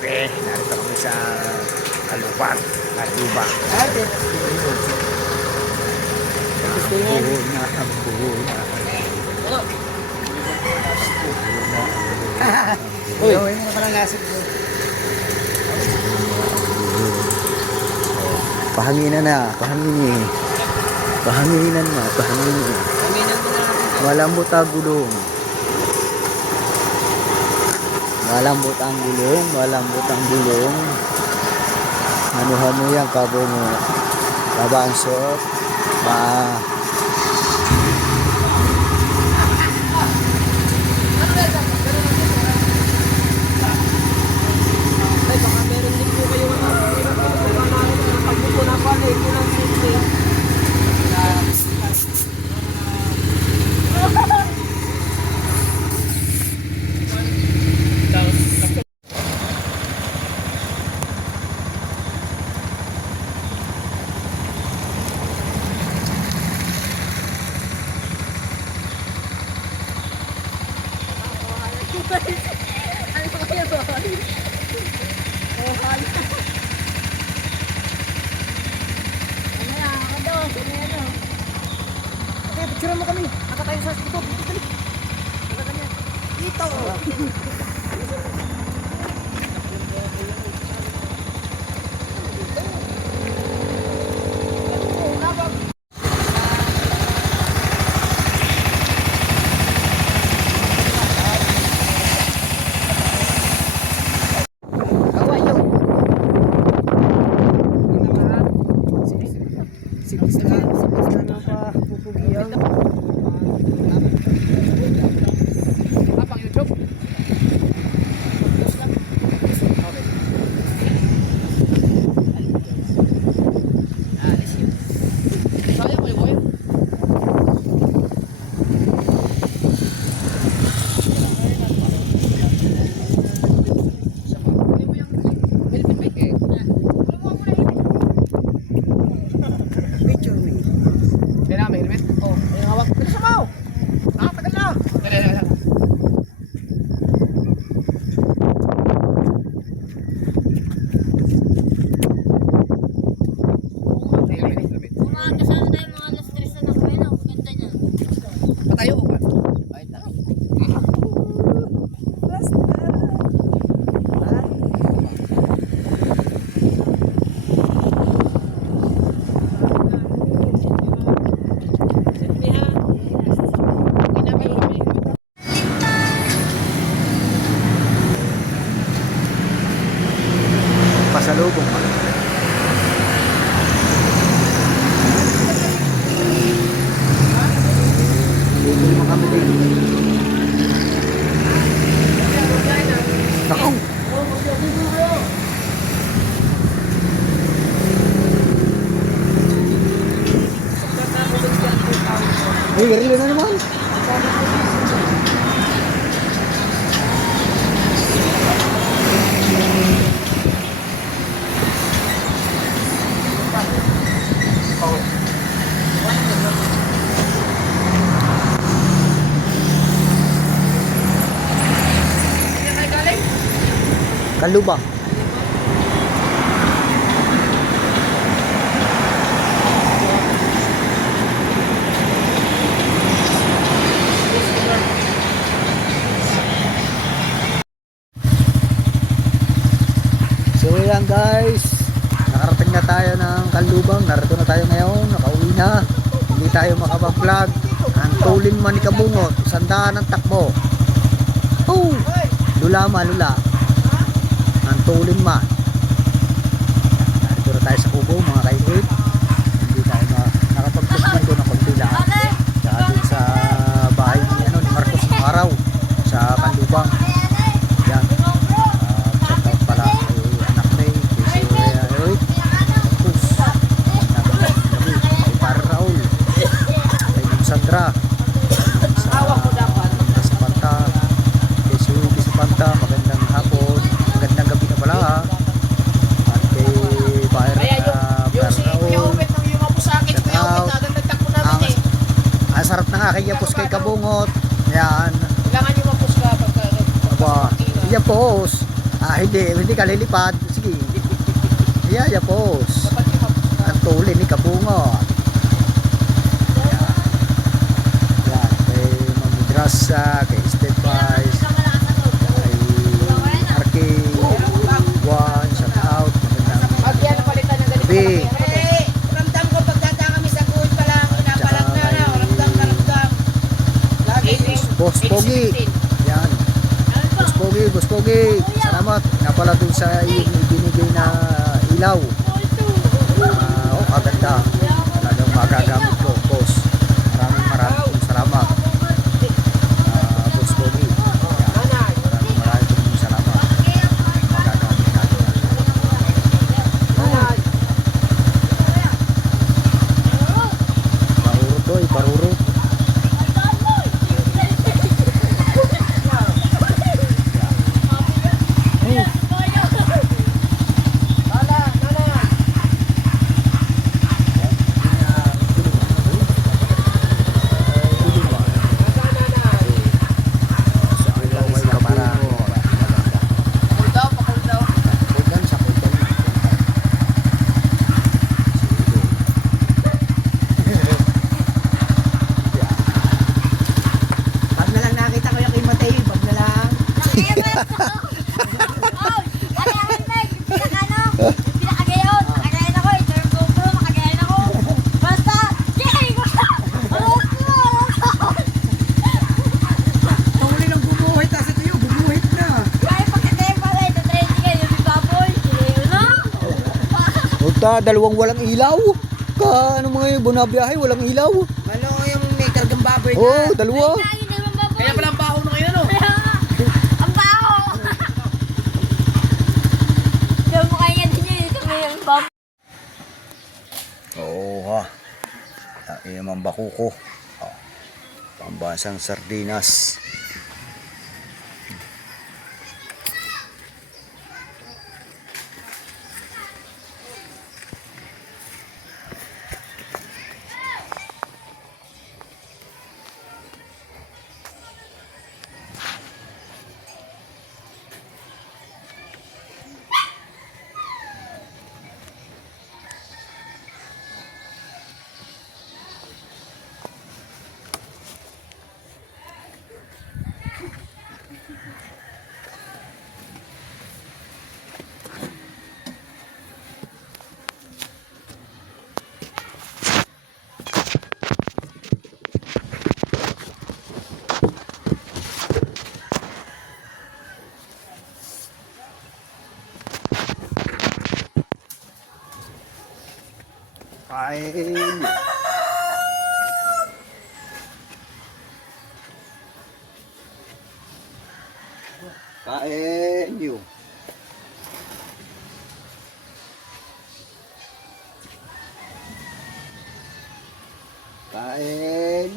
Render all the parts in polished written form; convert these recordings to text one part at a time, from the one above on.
gabi. Narito kami sa Kalubang. Kalubang. Uy, gawin mo na parang lasik ko. Pahanginan na, pahanginin. Pahanginan na, pahanginin. Malambot ang gulong. Malambot ang gulong, malambot ang gulong. Ano-ano yan, kabo mo. Babansot. Baka meron din po kayo pagbuko na pala ito ng sisi. Ano kaya ba? Okay, picture mo kami. Nakatayo sa ito. Dito. Pasalubong pa. Bumili mo kami din. Nakaw! Uy, garilo na naman. Kalubang. So yan guys, nakarating na tayo ng Kalubang. Narito na tayo ngayon, nakauwi na. Hindi tayo makapag-vlog. Ang tulin man ni Kabungot, sandaan ng takbo. Oh, lula malula. Ang tulin man. Narito na tayo sa Kubo mga kaibig. Hindi tayo nakapag-vlog doon ng pagpila. Kaya dun sa bahay ni Marcos ng araw sa Kalubang. Yan. Check out pala kay anak May, kay Surya Eric, Marcos, kay Par Raul, kay Sandra, sa Panta, kay Suki sa Panta, magandang hapon, magandang gabi na pala ha. At kay Par Raul, check out. Ang sarap ng aking yapos kay Kabungot. Yan. Kailangan nyo mapus ka pagka Aba, yapos. Hindi ka lilipad. Sige. Iya, boss. Ang tulin ni Kabungot. Yan, kay Mamidras, kay Step Vice, kay Arking, Juan, shout out. Magandang gabi. Ramdam ko pagdata kami sa kuwit pa lang, inapalang na na, ramdam na ramdam. Lagi Boss Pogi. Yan. Boss Pogi. Salamat. Nga pala dun sa iyong ibinigay na ilaw. Maganda. Talagang magagamit ko, boss. Maraming salamat. Boss Pogi. Maraming salamat. Magagamit natin. Paruro to, paruro. Pag na lang nakita ko yung kay Mateo, pag na lang. Tunguli ng bumuhit, kasi kayo, bumuhit na. Puta, dalawang walang ilaw. Ano mga yung bunabiyahe, walang ilaw. Malo yung may kargang baboy na. Oh, dalawa. Kaya pala ang baho na ngayon, ano? Ang baho! Diyan mo kaya din yun. Ito may ang baho. Oo ha. Yung mambakuko. Oh. Pambasang sardinas. Kain. Kain yun. Kain.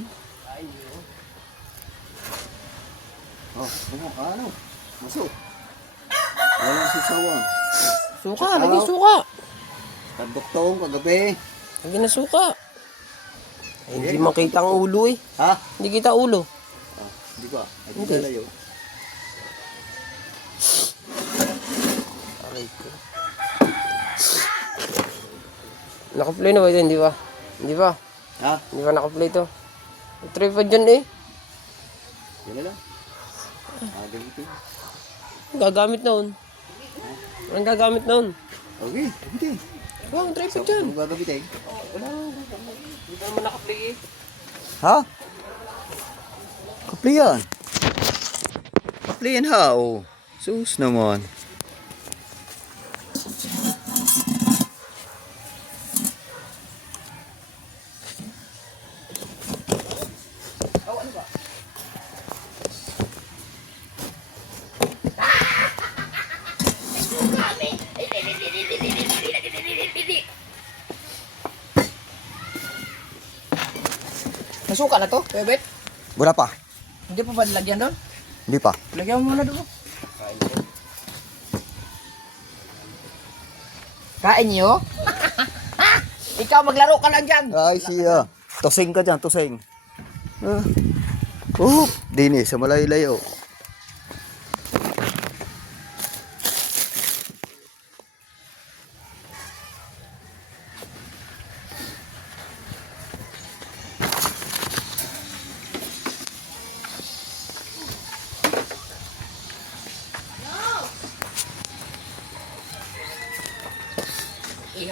Oh, ano? Masuk. Walang sisawan. Suka, lagi suka. Kaduktong kagabi. Lagi na suka. Ay, hindi makita ang ulo eh. Ha? Hindi kita ulo. Ah, hindi ko. Ay, Hindi. layo. Aray ko. Naka-play na ba ito? Hindi ba? Hindi ba? Ha? Hindi ba naka-play ito? May tripod dyan eh. Yan lang. Ah, ganito. Gagamit na un. Anong gagamit na un? Okay, hindi. Wow, ang tripod dyan. Ano gagamitin? Hindi ba naman naka-play eh? Ha? Kapli yan. Kapli yan ha, oh. Sus naman. Nasuka na to, bebet? Wala pa. Hindi pa ba lagyan doon? Hindi pa. Lagyan mo muna doon. Kain niyo? Ikaw maglaro ka lang dyan. Ay, siya. Tusing ka dyan, tusing. Dini, sa malayo-layo.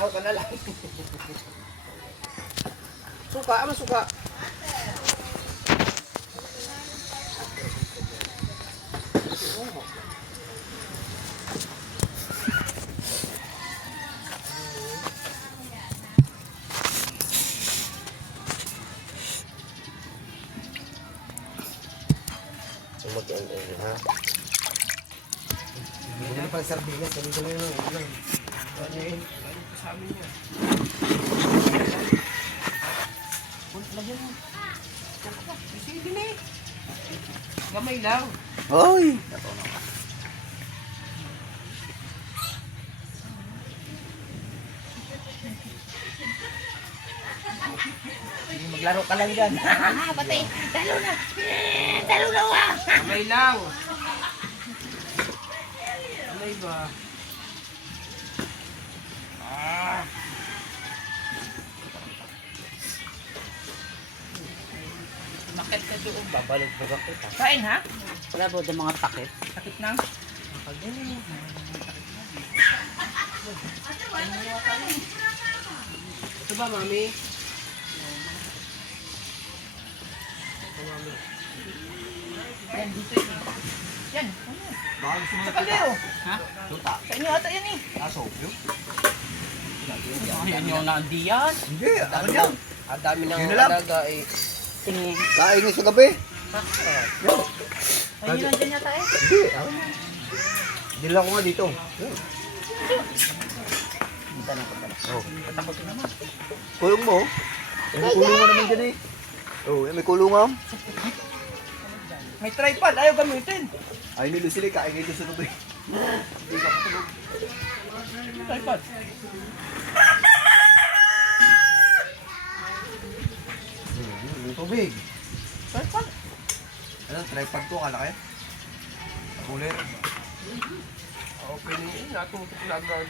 Ihaw ka na lang. Suka, ama suka. Ha? Hindi na pala sardinas, sabi ko na yun. Sa amin yan. Lagyan mo. Sige na eh. Gamay lang. Hoy! Maglaro ka lang dyan. Patay. Talo na. Talo na wa. Gamay lang. Gamay ba? Bakit ka doon? Babalog ba kita? Kain ha? Wala ba ito mga takip? Sakit na? Ito ba, mami? Yan, dito yun. Yan. Baka gusto mo Sa kaldero. Ha? Tuta. Sa inyo ata yan eh. Aso. Yun? Yan yung naandiyan. Hindi, ako yan. Ang dami ng Yun na lang. alaga eh. Kain nga sa gabi. Ay, yun nandyan yata eh. Hindi, ako yan. Dila ko nga dito. Punta na, punta na. Oh. Patakot ka naman. Kulong mo. May kulungan naman dyan eh. Oh, may kulungan. May tripod, ayaw gamitin. Ay, nilo sila kain ito sa gabi. Tripod. Yung tubig. Tripod. Ano, tripod to, kala kayo? Kulit. Okay na yun, natutok na agad.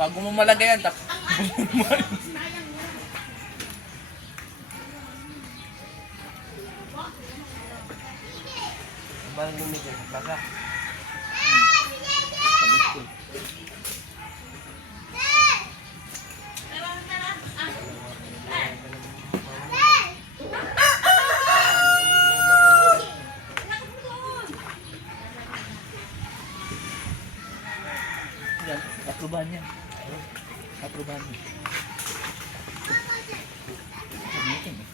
Bago mo malagay yan, tapos parang lumigay, baka. Yan, aprubahan yan. Aprubahan yan. Sabihin eh.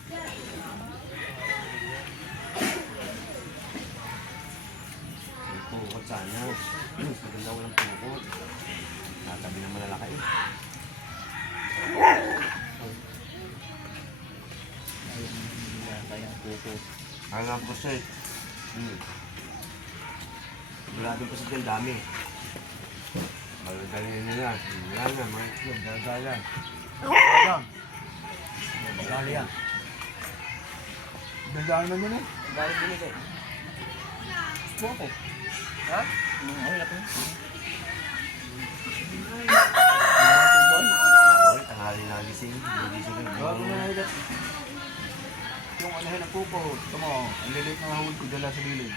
Pukot sana. Maganda walang pukot. Natabi ng malalaki. Kaya pupo. Ang nga po sir. Wala din po sa dyan dami. Magagaling nila. Wala nga, mga itlog. Gagala. Dali yan. Gandaan naman eh. Dahil binigay. Pupo. Ha? Wala po. Nakawal, tanghali na gising. Gising na. Bago na nalagay. Yung anahin ng pupo. Ito mo, ang lilit ng hawid ko dala sa bilid.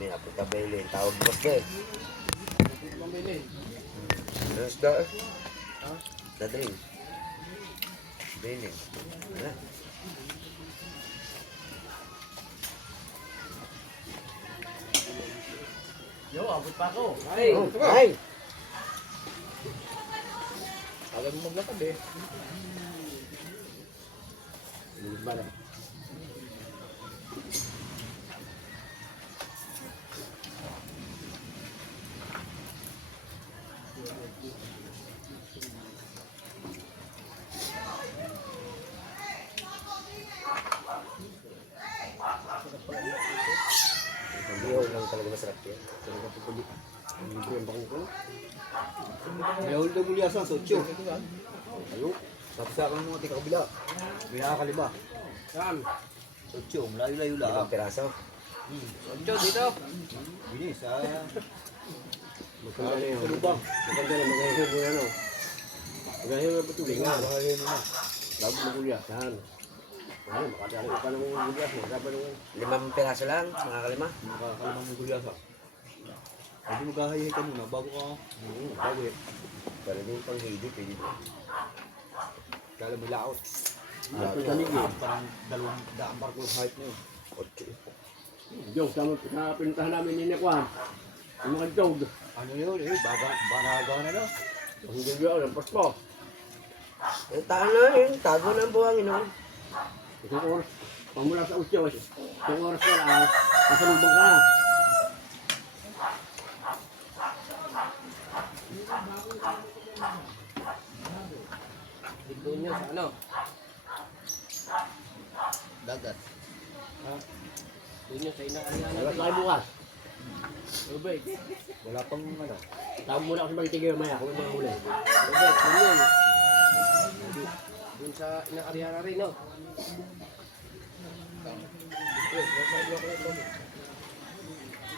May Africa Bailey. Tawag boss ko eh. Pambili. Isda eh. Dadring. Dining. Wala. Yo, abot pa ako. Ay, Ay! alam mo maglakad eh. Ba na? Pagbiyaw lang talaga masarap yan. Talaga pupuli. Ang libre ang bangko. May hold na bulyasan, sotyo. Ayo, tapos sa akin mga tika kabila. Bila kaliba. Saan? Sotyo, malayo-layo lang. 5 piraso. Sotyo, dito. Binis, Magkano na yun? Lubang. Magkano na magayon mo yan o. Magayon na patuloy nga. Magayon mo na. Labo na bulyasan. Ano, makatali pa ng bulyas mo. Dapat ng 5 piraso lang, mga kalima. makakalamang ng bulyasan. Hindi mo gahayahay ka muna bago ka. Bago eh. Para din pang higit eh. Kala mo laot. Dapat ka nigil. Parang 200 barko height niyo. Diyos, sa pinuntahan namin ni Nekwan. Yung mga dog. Ano yun eh, banaga na lang. Ang gagawin ng Pasko. Eh, tayo na yun. Tago na ang buhangin o. Isang oras. Pag mula sa utyo, isang oras ka na, kasalubong ka na. Doon nyo sa ano? Dagat. Doon nyo sa inaarihan Alas tayo bukas. Rubek. Wala pang ano. Tawag muna ako sa mga tigil maya kung may mga huli. Rubek, doon yun. Doon sa inaarihan na rin, no?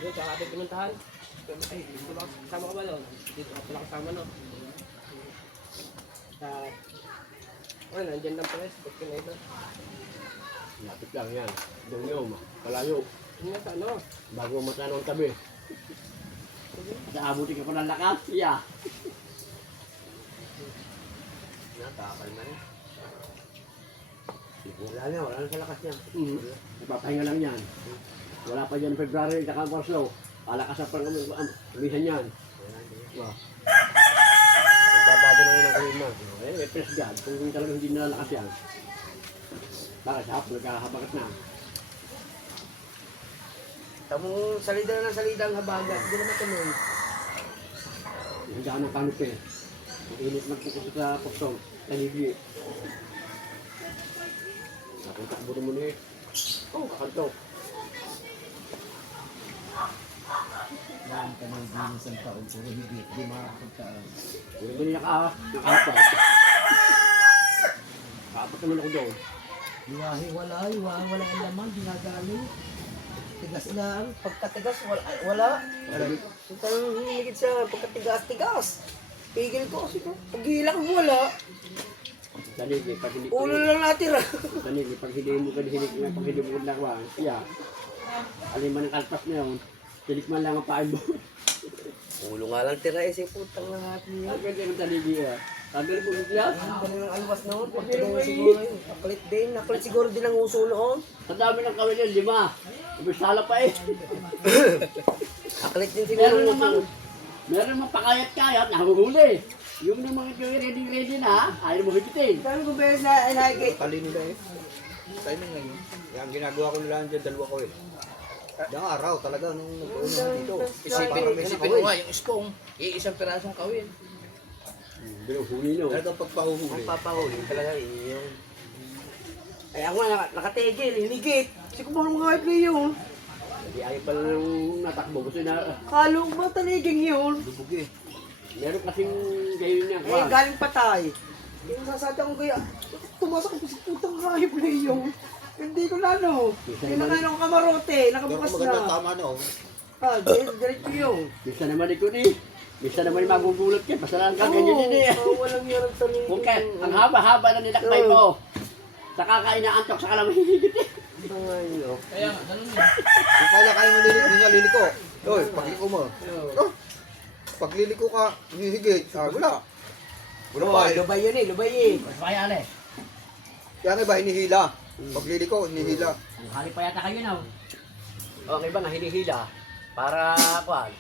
Doon sa ating pinuntahan. Ay, dito ba kasama ka ba doon? Dito ka pala kasama, no? Sa... Ay, nandyan lang pala. Ba't ka na ito? Lapit lang yan. Doon yun, palayo. Yun nga sa ano? Bago matano ang tabi. Naabuti ka pa ng lakas. Yeah. Natakal na rin. Wala na sa lakas niya. Napapahinga lang yan. Wala pa dyan February, saka Marso. Alakas na pang umisan yan. Nagbabago na yun ang kalima. Eh, may press guard. Kung talagang hindi nalalakas yan. Bakit sa hapon, nagkakabagat na. Tamong salida na ng salida ang habagat. Hindi naman tuloy. Hindi ka ng kanop eh. Ang init magpupunta sa poksong. Tanigi. Napunta ka mo eh. Oh, kakanto. Yan ka ng bilis ang taon. Pero hindi makakagtaan. Hindi mo nakaapat. Kaapat naman ako doon. Wala ang laman, ginagali. Tigas lang. Pagkatigas, wala. Ito ang hihigit sa pagkatigas-tigas. Pigil ko kasi ko. Pag-hilak wala. Tanigi, pag hindi Ulo lang natira. Tanigi, pag hindi mo pag hindi mo nagawa, siya. Alin man ang kalpas na yun, tilikman lang ang pain mo. Ulo nga lang tira eh. Putang lahat niya. Ang ganda ng tanigi ah. Tagal mo bigla. Ang dali ng alwas noon. Pagkakita siguro yun. Nakulit din. Nakulit siguro din ang uso noon. Ang dami ng kawin yun, 5. Ubisala pa eh. Nakulit din siguro Meron ang namang, uso. meron namang pakayat-kayat, nahuhuli. Yung namang ready na, ayaw mo hipitin. Paano ko ba na inahigit? Talino na eh. Timing lang yun. Yung ginagawa ko nila dyan, dalawa ko eh. Yung araw talaga nung nag-uuna dito. Isipin mo nga, yung spong, iisang pirasong kawin. Binuhuli nyo. Talagang pagpahuhuli. Ang papahuli talaga yung... Ay ako nga nakategil, hinigit. Kasi kung parang kahit na yun. Hindi ayaw pala nang natakbo. Gusto na, Kalo ba taniging yun? Lubog eh. meron kasing gayon niya. Eh, galing patay. Yung sasada ko kaya, tumasak ko sa putang hayop na yun. Hindi ko na ano. Hindi na nga ng kamarote, Pero nakabukas kung maganda na. tama no. Ah, diretso yun. Bisa naman ikaw ni. Bisa naman magugulot ka. Basta lang ka ganyan din eh. Walang yarang taniging. Okay, ang haba-haba na nilakbay mo. Saka ka inaantok, saka lang mahihigit eh. Ngayon. Kaya nga, ganun yun. Kung kaya kayo maliliko. Oy, pagliko mo. Oh. Pagliliko ka, hihigit. Wala. Wala pa eh. Lubay yun eh, lubay eh. Mas bayale. Kaya nga ba, hinihila. Pagliliko, hinihila. Ang hali pa yata kayo na. O, ang iba nga hinihila. Para, kuhan.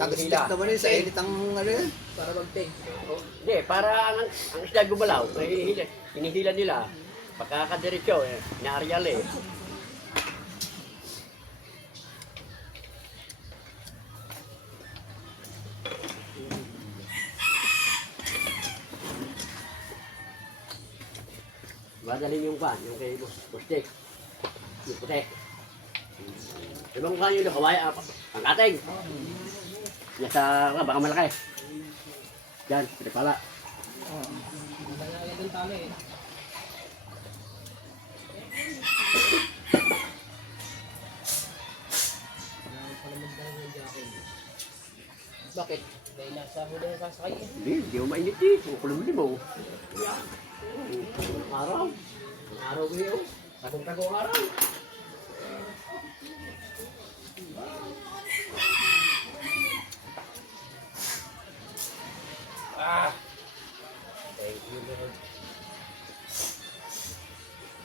Tagas-stick naman yun sa init ang ano yun. Para mag-take. Hindi, para ang isda gumalaw. Hinihila nila. Pagkakadiretso, inaarial eh. Madalin yung pan, yung kay Bustik. Yung puti. Ibang kan yung kaway, ang ating. Yan sa, baka malaki. Yan, pala. Bakit? Dahil nasa huli na sasakay eh. Hindi mo mainit eh. Kukulong mo. Araw. Araw ngayon. Tagong-tago ang araw.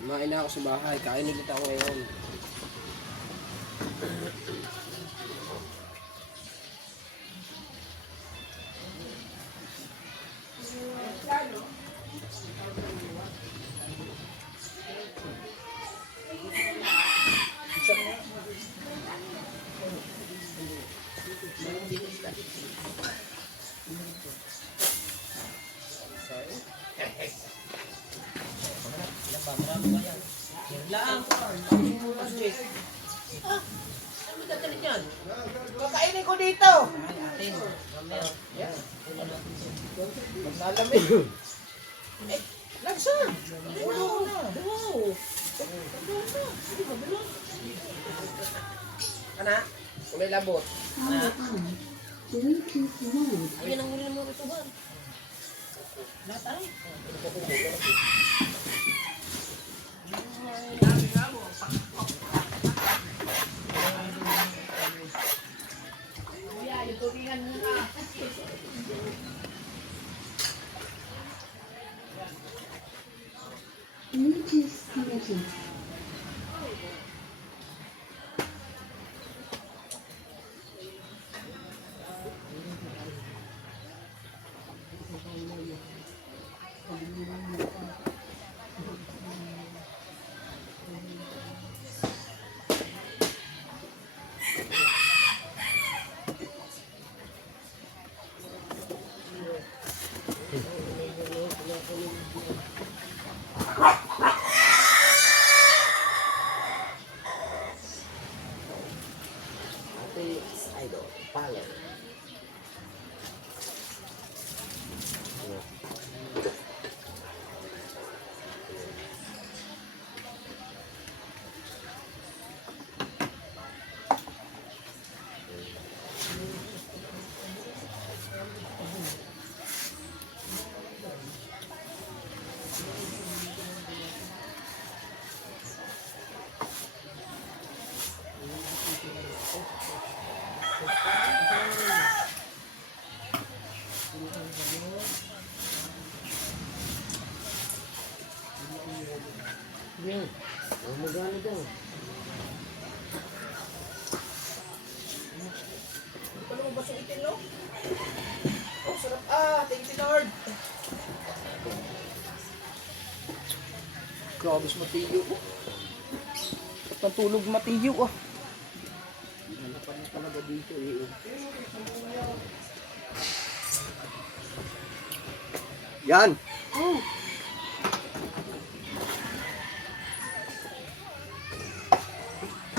Kumain na ako sa bahay. Kain ulit ako ngayon. Kakainin ko dito. Maglalamig. Lagsan. Ulo na. Wow. Ana, may labot. Ana. Ayun ang huli ng mga kutuban. Natay. Idol, palo. Yan. Ang magana daw. Ano mo ba sa itin, no? Oh, sarap. Ah, thank you, Lord. Grabe sa matiyo ko. Natulog matiyo ah. Ano pa rin talaga dito eh. Yan.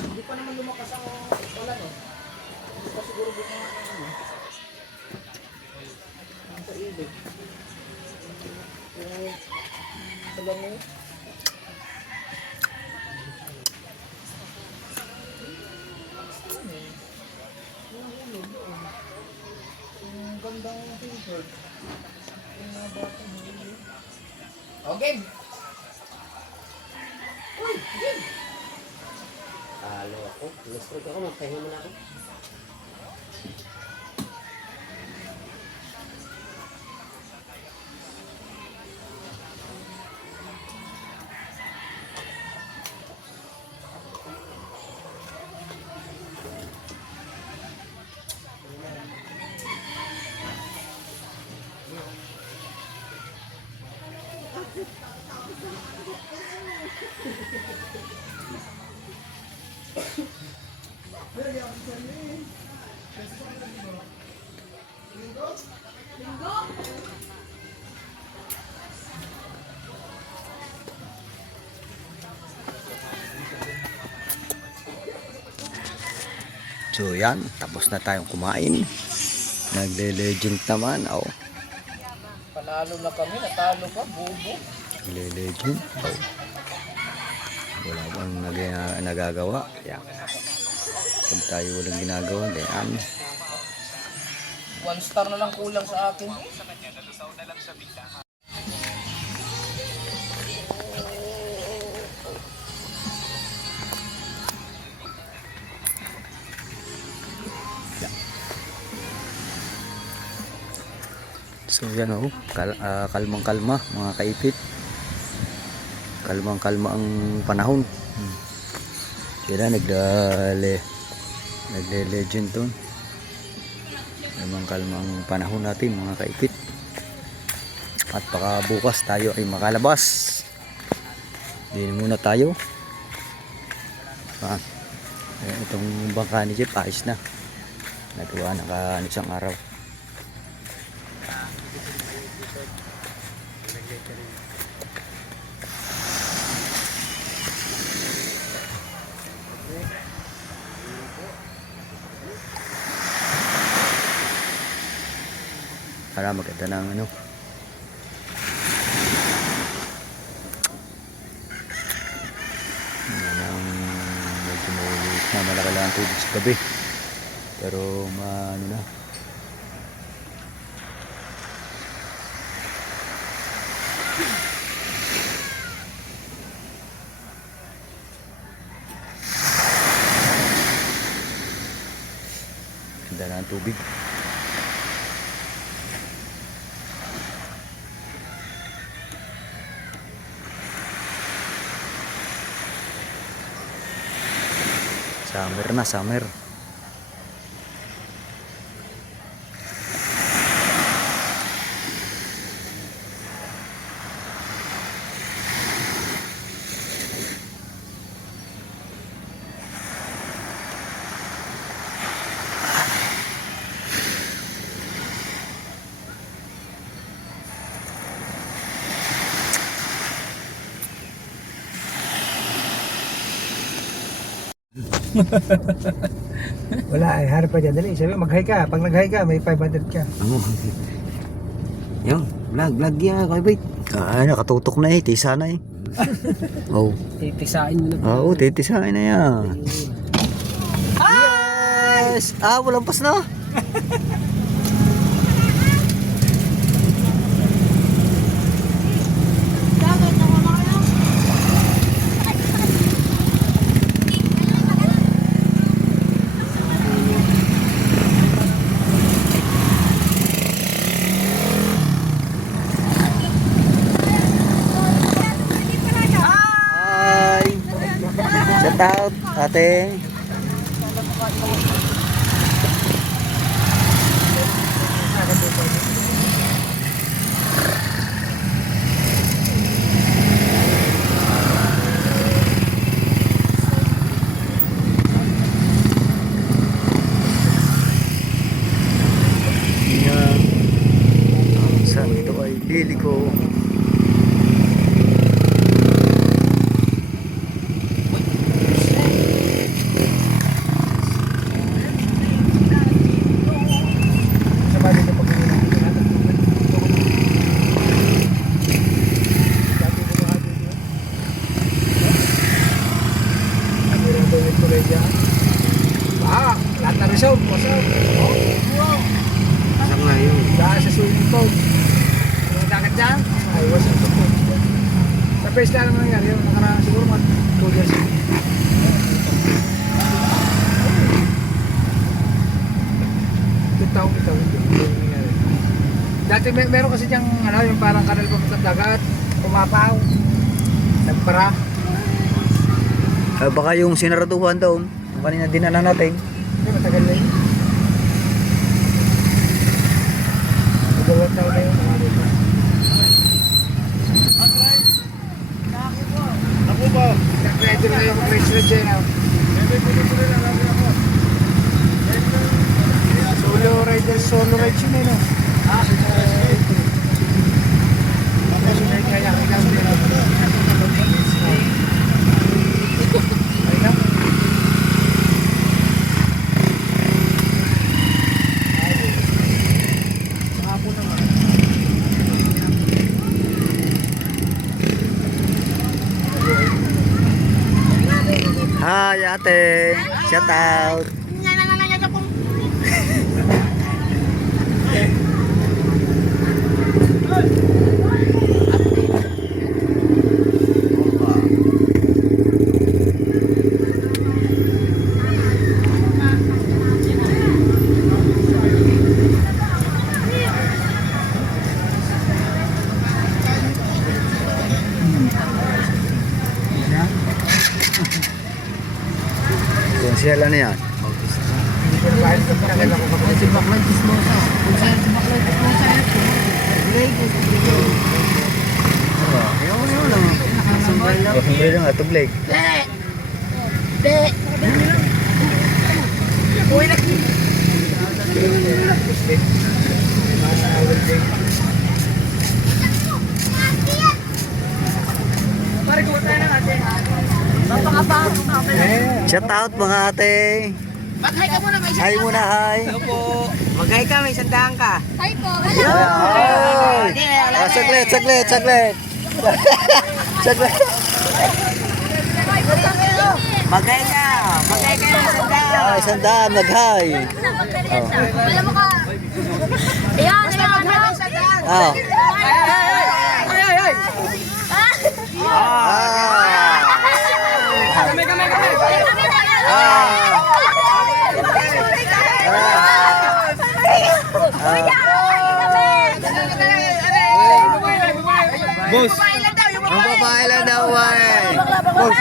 Hindi pa naman lumakas ang wala, no? Hindi pa siguro buka nga ng ano. Ang sa ibig. Sa lamig. Ang gandang t-shirt. Yung mga batang huli. Oh, game! Uy, game! Talo ako. Gusto ko magpahinga muna ako. So yan, tapos na tayong kumain. Nagle-legend naman. Oh, Panalo na kami, natalo ka, bubo. nagle-legend. Oh. Wala bang nagagawa. Yan. Pag tayo walang ginagawa, ganyan. 1 star na lang kulang sa akin. So yan oh, kalmang kalma mga kaipit. Kalmang kalma ang panahon. Sila nagle-legend doon. Kalmang kalma ang panahon natin mga kaipit. At baka bukas tayo ay makalabas. Din muna tayo. Itong bangka ni Jeep ayos na. Nagawa na isang araw. Para maganda ng ano. Yan ang medyo maulit na malaki lang ang tubig sa gabi. Pero ano na. Ganda na ang tubig. Summer na, summer. Wala eh, harap pa dyan. Dali, sabi mag-high ka. Pag nag-high ka, may 500 ka. Yung, vlog yan, kaibit. Nakatutok na eh, tisa na eh. Oh. Titisain mo na. Oo, titisain na yan. Yes! Walang pas na. Hi! Shout out, ate. Yan. Saan ito ay liliko. Lahat na resort, pasok. Saan nga yun? Dahil sa swimming pool. Yung dagat dyan, ay wasang pool. Sa face na naman nangyari, yung nakaraan siguro mga 2 years. Itaw, yung nangyari. Dati meron kasi diyang, yung parang kanal pa sa dagat, umapaw, nagpara. Baka yung sinaraduhan doon, yung kanina dinala natin. Hindi, matagal na yun. Magawat na yun, mga dito. Ako ba? Nag-ready na yung race red dyan. Solo rider, solo ride yun eh, no? Hi ate, shout out. Konsyel ano yan? Sombrero nga, tublig. Shout out mga ate. Mag-hi ka muna, may Hi muna, hi. Mag-hi ka, may sandaan ka. Hi po. Hello. Saglit. Saglit. Mag-hi ka. Mag-hi ka, may sandaan. Ay, sandaan, mag-hi. Alam mo ka. Ayan, ayan. Oh. Boss, ang babae lang daw ay. Boss,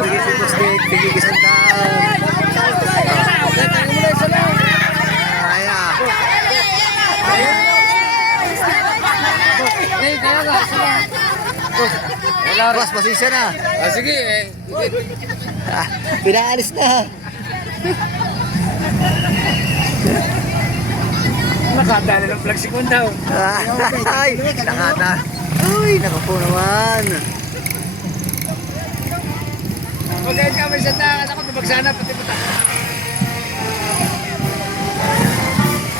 bigay si Boss Dick, bigay si sandaan. Boss, pasensya na. Sige eh. Pinaalis na. Nakadala ng flag second daw. Ay, nakata. Uy, naku po naman. Mag-hi ka, may sandaan. Ako, tumagsana pati pata.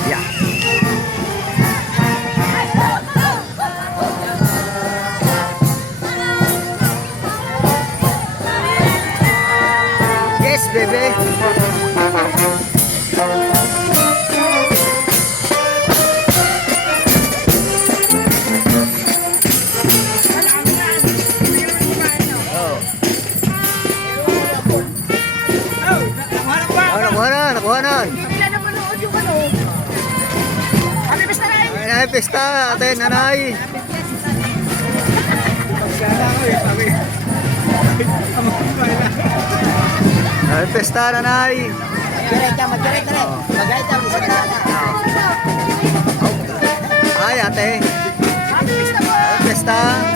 Yeah. Yes, baby. Nakuhanan. Sila na manood yung ano. Happy Basta na yun. Ay, pesta, ate, nanay. Ay, pesta, nanay. Mag-hi ka, mag-hi ka rin. Mag-hi ka, may sandaan ka. Ay, ate. Happy Basta po. Ay, pesta.